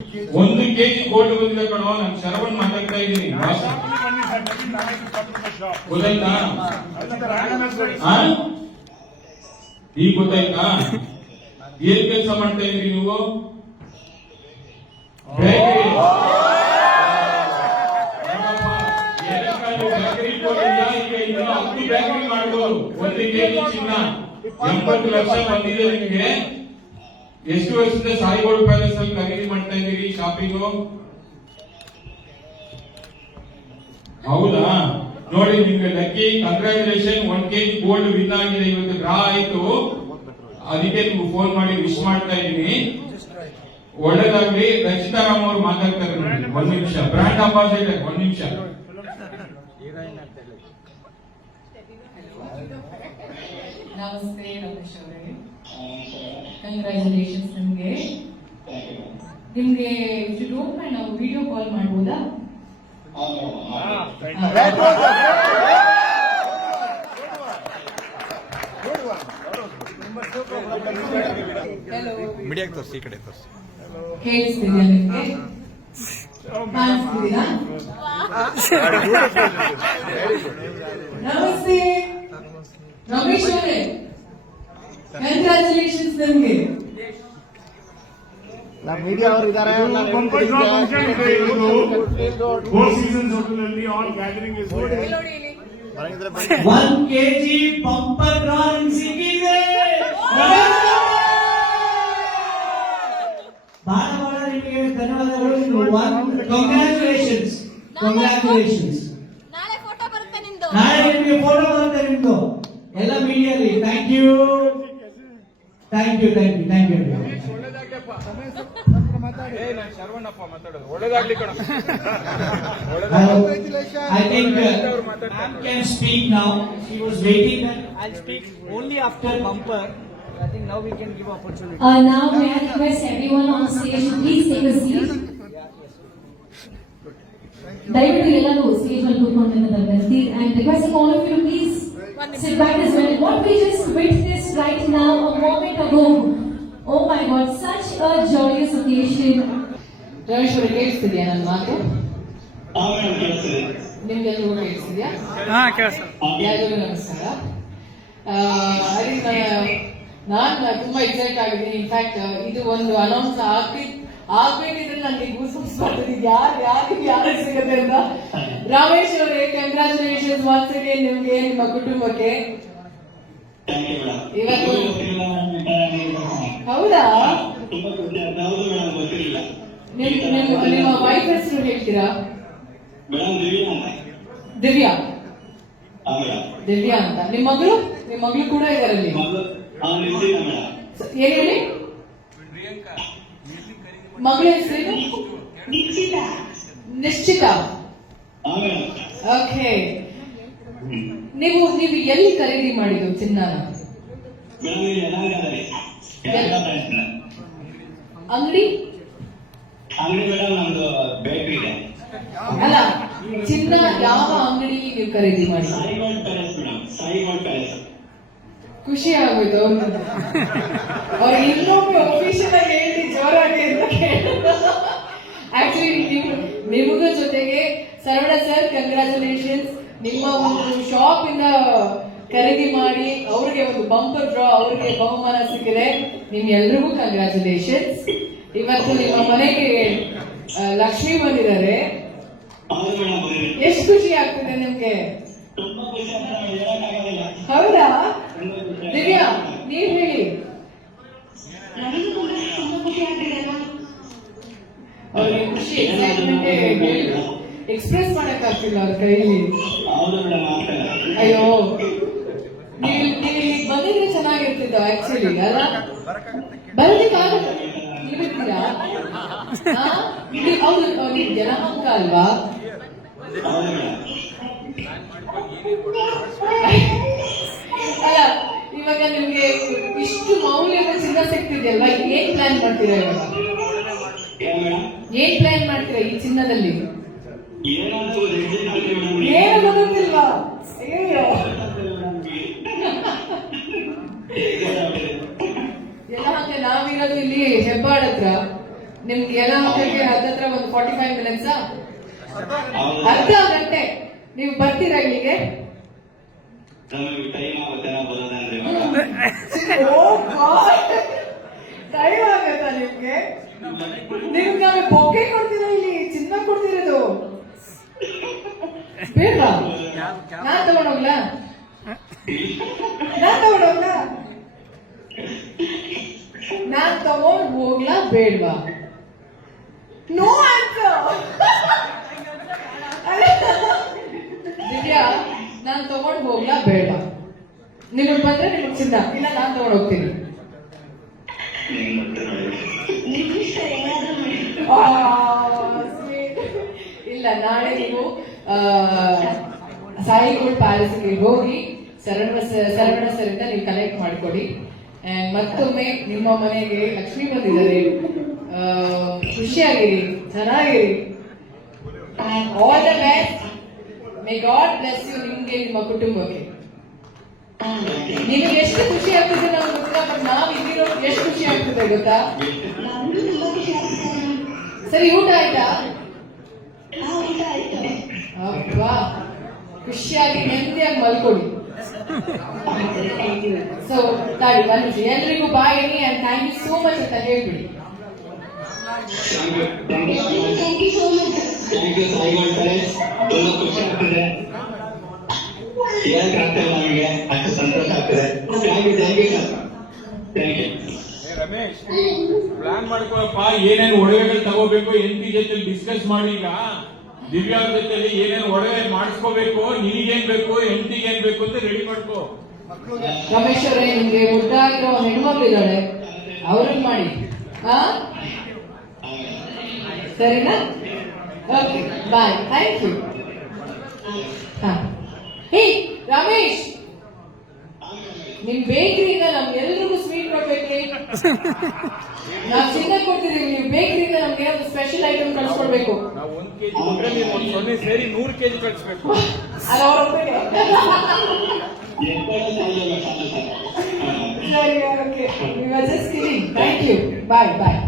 1 KG gold ಬಂದಿದೆ ಕಣೋ. ನಾನು ಶರವಣ್ ಮಾತಾಡ್ತಾ ಇದ್ದೀನಿ. ಗೊತ್ತಾಯ್ತಾ? ಈಗ ಗೊತ್ತಾಯ್ತಾ? ಏನ್ ಕೆಲಸ ಮಾಡ್ತಾ ಇದ್ರಿ ನೀವು? ಬೇಕರಿ ಈಗ 10 ಬೇಕರಿ ಮಾಡ್ಬೋದು. 1 ಕೆಜಿ ಚಿನ್ನ 80 ಲಕ್ಷ ಬಂದಿದೆ ನಿಮಗೆ. ಎಷ್ಟು ವರ್ಷದಿಂದ ಸಾಯಿಗೋಲ್ಡ್ ಪ್ಯಾಲೇಸ್ ಅಲ್ಲಿ ಖರೀದಿ ಮಾಡ್ತಾ ಇದ್ದೀರಿ ಶಾಪಿಂಗು? ಹೌದಾ? ನೋಡಿ, ನಿಮ್ಗೆ lucky congratulation. 1 KG gold win ಆಗಿದೆ. ಇವತ್ತು ಡ್ರಾ ಆಯ್ತು, ಅದಕ್ಕೆ ನಿಮ್ಗೆ ಫೋನ್ ಮಾಡಿ ವಿಶ್ ಮಾಡ್ತಾ ಇದ್ದೀನಿ. ಒಳ್ಳೇದಾಗ್ಲಿ. ರಚಿತಾರಾಮ್ ಅವರು ಮಾತಾಡ್ತಾರೆ ನೋಡಿ. 1 ನಿಮಿಷ. ಬ್ರಾಂಡ್ ಅಂಬಾಸಿಡರ್ 1 ನಿಮಿಷ. ನಮಸ್ತೆ ರಮೇಶ್ ಅವರೇ, ಕಂಗ್ರಾಚುಲೇಷನ್ಸ್ ನಿಮ್ಗೆ. ಇಫ್ ಯು ಡೋಂಟ್ ಮೈಂಡ್ ನಾವು ವಿಡಿಯೋ ಕಾಲ್ ಮಾಡ್ಬೋದಾ? ಮೀಡಿಯಾಕ್ಕೆ ತೋರಿಸಿ, ಈ ಕಡೆ ತೋರಿಸಿ. ಕೇಳಿಸ್ತಿದ್ಯಾ ನಿಮ್ಗೆ? ಕಾಣಿಸ್ತಿದ್ದೀರಾ? ನಮಸ್ತೆ ರಮೇಶ್ ಅವರೇ, ಕಂಗ್ರಾಚುಲೇಷನ್ಸ್ ನಿಮ್ಗೆ. ಮೀಡಿಯಾ ಅವರು ಇದ್ದಾರೆ. One kg bumper car ಸಿಕ್ಕಿದೆ. ಬಹಳ ನಿಮಗೆ ಧನ್ಯವಾದಗಳು. ಕಂಗ್ರಾಚುಲೇಷನ್ಸ್. ನಾಳೆ ಫೋಟೋ ಬರುತ್ತೆ ನಿಮ್ದು. ನಾಳೆ ನಿಮಗೆ ಫೋಟೋ ಬರುತ್ತೆ ನಿಮ್ದು ಎಲ್ಲ ಮೀಡಿಯಲ್ಲಿ. Thank you. I think ma'am can speak now. She was waiting. I'll speak only after bumper. I think now we can give opportunity. Now may I request everyone on stage to please take a seat. ದಯವಿಟ್ಟು ಎಲ್ಲರೂ stage ಅಲ್ಲಿ ಕೂತ್ಕೊಂಡಿರೋದನ್ನ ವಿನಂತಿ. And requesting all of you to please sit back as well. What we just witnessed right now a moment ago. Oh my God, such a joyous occasion. Ramesh ಅವರೇ, ಕೇಳಿಸ್ತಿದ್ಯಾ ನನ್ನ ಮಾತು? ನಿಮ್ಗೆಲ್ಲರಿಗೂ ಕೇಳಿಸ್ತಿದ್ಯಾ? ಎಲ್ಲರಿಗೂ ನಮಸ್ಕಾರ. ನಾನು ತುಂಬಾ ಎಕ್ಸೈಟ್ ಆಗಿದ್ದೀನಿ. ಇನ್ಫ್ಯಾಕ್ಟ್ ಇದು ಒಂದು ಅನೌನ್ಸ್ ಆಗ್ಬೇಕಿದ್ರೆ ನನಗೆ ಗೂಸ್ಬಂಪ್ಸ್ ಬರ್ತದೆ. ಯಾರು ಸಿಗುತ್ತೆ ಅಂತ. ರಮೇಶ್ ಅವರೇ, ಕಂಗ್ರಾಚುಲೇಷನ್ಸ್ ಒನ್ಸ್ ಅಗೇನ್ ನಿಮ್ಗೆ, ನಿಮ್ಮ ಕುಟುಂಬಕ್ಕೆ. ಇವತ್ತು ಹೌದಾ? ನಿಮ್ಮ ವೈಫ್ ಹೆಸರು ಹೇಳ್ತೀರಾ? ದಿವ್ಯಾ ಅಂತ. ನಿಮ್ಮ ಮಗಳು ಕೂಡ ಇದರಲ್ಲಿ ಏನ್ ಹೇಳಿ? ಮಗಳ ಹೆಸರೇನು? ನಿಶ್ಚಿತ. ಓಕೆ. ನೀವು ಎಲ್ಲಿ ಖರೀದಿ ಮಾಡಿದ್ದು ಚಿನ್ನನ? ಅಂಗಡಿ ಅಲ್ಲ, ಚಿನ್ನ ಯಾವ ಅಂಗಡಿ ನೀವು ಖರೀದಿ ಮಾಡಿ? ಖುಷಿ ಆಗೋಯ್ತು ಅವ್ರು ಇನ್ನೊಮ್ಮೆ ಅಫಿಷಿಯಲ್ ಆಗಿ ಹೇಳಿ ಜೋರಾಗಿ ಅಂತ. ಆಕ್ಚುಲಿ ನಿಮಗ ಜೊತೆಗೆ ಸರವಣ ಸರ್, ಕಂಗ್ರಾಚುಲೇಷನ್ಸ್. ನಿಮ್ಮ ಒಂದು ಶಾಪ್ ಇಂದ ಖರೀದಿ ಮಾಡಿ ಅವ್ರಿಗೆ ಒಂದು ಬಂಪರ್ ಡ್ರಾ, ಅವ್ರಿಗೆ ಬಹುಮಾನ ಸಿಕ್ಕಿದೆ. ನಿಮ್ಗೆಲ್ರಿಗೂ ಕಂಗ್ರಾಚುಲೇಷನ್ಸ್. ಇವತ್ತು ನಿಮ್ಮ ಮನೆಗೆ ಲಕ್ಷ್ಮಿ ಬಂದಿದ್ದಾರೆ. ಎಷ್ಟು ಖುಷಿ ಆಗ್ತಿದೆ ನಿಮ್ಗೆ? ಹೌದಾ? ದಿವ್ಯಾ, ನೀವ್ ಹೇಳಿ. ಅವ್ರಿಗೆ ಖುಷಿ, ಎಕ್ಸೈಟ್ಮೆಂಟ್ ಎಕ್ಸ್ಪ್ರೆಸ್ ಮಾಡಕ್ ಆಗ್ತಿಲ್ಲ ಅವ್ರ ಕೈಲಿ. ಅಯ್ಯೋ, ನೀವು ಬಂದಿದ್ರೆ ಚೆನ್ನಾಗಿರ್ತಿದ್ದ ಆಕ್ಚುಲಿ ಅಲ್ಲ. ಬರಲಿಕ್ಕಾಗಲ್ಲ, ನೀವಿರ್ತೀರಾ? ಹೌದು, ನೀವು ಜನಮಂಕ ಅಲ್ವಾ? ಅಲ್ಲ, ಇವಾಗ ನಿಮ್ಗೆ ಇಷ್ಟು ಮೌಲ್ಯದ ಚಿನ್ನ ಸಿಗ್ತಿದೆಯಲ್ವಾ, ಏನ್ ಪ್ಲಾನ್ ಮಾಡ್ತೀರಾ ಇವಾಗ? ಏನ್ ಪ್ಲಾನ್ ಮಾಡ್ತೀರಾ ಈ ಚಿನ್ನದಲ್ಲಿ? ಏನು ಗೊತ್ತಿಲ್ವಾ? ಅಯ್ಯೋ, ಎಲ್ಲ ಹಂಗೆ. ನಾವಿರೋದು ಇಲ್ಲಿ ಹೆಬ್ಬಾಳ್ ಹತ್ರ, ನಿಮ್ಗೆ ಎಲ್ಲ ಹಾಕಕ್ಕೆ ಹತ್ತತ್ರ ಒಂದು 45 ಮಿನಿಟ್ಸ್, ಅರ್ಧ ಗಂಟೆ ನೀವು ಬರ್ತೀರಾ ಇಲ್ಲಿಗೆ? ಟೈಮ್ ಆಗುತ್ತೆ ನಾವು ಬರೋದಂದ್ರೆ ಟೈಮ್ ಆಗತ್ತಾ ನಿಮ್ಗೆ? ನಿಮ್ಗೆ ನಾವು ಬೊಕ್ಕೆ ಕೊಡ್ತೀರಾ ಇಲ್ಲಿ ಚಿನ್ನ ಕೊಡ್ತಿರೋದು ಬೇಡ್ವಾ? ನಾನ್ ತಗೊಂಡೋಗ್ಲಾ? ನಾನ್ ತಗೊಂಡ್ ಹೋಗ್ಲಾ ಬೇಡ್ವಾ? No answer. ದಿವ್ಯಾ, ನಾನ್ ತಗೊಂಡ್ ಹೋಗ್ಲಾ ಬೇಡ್ವಾ? ನಿಮಗ್ ಬಂದ್ರೆ ನಿಮಗ್ ಚಿನ್ನ, ಇಲ್ಲ ನಾನ್ ತಗೊಂಡ್ ಹೋಗ್ತೀನಿ. ಆ, sweet. ಇಲ್ಲ, ನಾಳೆ ನೀವು ಸಾಯಿಗೋಲ್ಡ್ ಪ್ಯಾಲೇಸ್ಗೆ ಹೋಗಿ ಶರವಣ ಸರಿಂದ ನೀವು ಕಲೆಕ್ಟ್ ಮಾಡಿಕೊಡಿ. ಮತ್ತೊಮ್ಮೆ ನಿಮ್ಮ ಮನೆಗೆ ಲಕ್ಷ್ಮಿ ಬಂದಿದ್ದಾರೆ. ಖುಷಿಯಾಗಿರಿ, ಚೆನ್ನಾಗಿರಿ. All the best. May God bless you, ನಿಮ್ಗೆ ನಿಮ್ಮ ಕುಟುಂಬಕ್ಕೆ. ನಿಮಗೆ ಎಷ್ಟು ಖುಷಿ ಆಗ್ತದೆ ನಾವು ಗೊತ್ತಿಲ್ಲ, ಬಟ್ ನಾವು ಇಲ್ಲಿರೋ ಎಷ್ಟು ಖುಷಿ ಆಗ್ತದೆ ಗೊತ್ತಾ? ಸರಿ, ಊಟ ಆಯ್ತಾ? ಅಬ್ಬಾ, ಖುಷಿಯಾಗಿ ನೆಮ್ಮದಿಯಾಗಿ ಮಲ್ಕೊಳ್ಳಿ. ಸೊ ತಾಡಿ ಬಂದ್ಬಿಡಿ, ಎಲ್ರಿಗೂ ಬಾಯ್ ಹೇಳಿ and thank you so much ಅಂತ ಹೇಳ್ಬಿಡಿ. Thank you Sai Gold palace. ತುಂಬ ಖುಷಿ ಆಗ್ತಿದೆ, ಹೇಳಕ್ ಆಗ್ತಿಲ್ಲ ನಮಗೆ, ಅಷ್ಟು ಸಂತೋಷ ಆಗ್ತಿದೆ. Thank you sir, thank you. Ramesh, plan ಮಾಡ್ಕೊಳಪ್ಪ, ಏನೇನು ಒಡವೆಗಳು ತಗೋಬೇಕು ಎಂಟಿ ಜೊತೆ ಡಿಸ್ಕಸ್ ಮಾಡಿ. ಈಗ ದಿವ್ಯಾ ಜೊತೆಲಿ ಏನೇನು ಒಡವೆ ಮಾಡಿಸ್ಕೋಬೇಕು, ನಿನಗೇನ್ ಬೇಕು, ಎಂಟಿಗೆ ಏನ್ ಬೇಕು ಅಂತ ರೆಡಿ ಮಾಡ್ಕೋ. ರಮೇಶ್ ಅವರೇ, ನಿಮ್ಗೆ ಮುದ್ದಾಗಿರೋ ಹೆಣ್ಮಕ್ಳು ಇದ್ದಾಳೆ, ಅವ್ರನ್ನ ಮಾಡಿ. ಸರಿನಾ? Okay, bye, thank you. ಹೇ ರಮೇಶ್, ನಿಮ್ ಬೇಕರಿಯಿಂದ ನಮ್ಗೆಲ್ರಿಗೂ ಸ್ವೀಟ್ ಕೊಡ್ಬೇಕ್ರಿ. ನಾವ್ ಚಿನ್ನ ಕೊಡ್ತಿದೀವಿ, ನೀವು ಬೇಕರಿಯಿಂದ ನಮ್ಗೆ ಏನಾದ್ರು ಸ್ಪೆಷಲ್ ಐಟಮ್ ಕಳ್ಸ್ಕೊಡ್ಬೇಕು. ನಾವು 1 kg ಕೊಟ್ರೆ ನೀವು 0 ಸೇರಿ 100 kg ಕಳಿಸ್ಬೇಕು. ಅದು ಅವ್ರ ಒಪ್ಪಿಗೆ. ಸರಿ, okay, we were just kidding. Thank you. Bye, bye.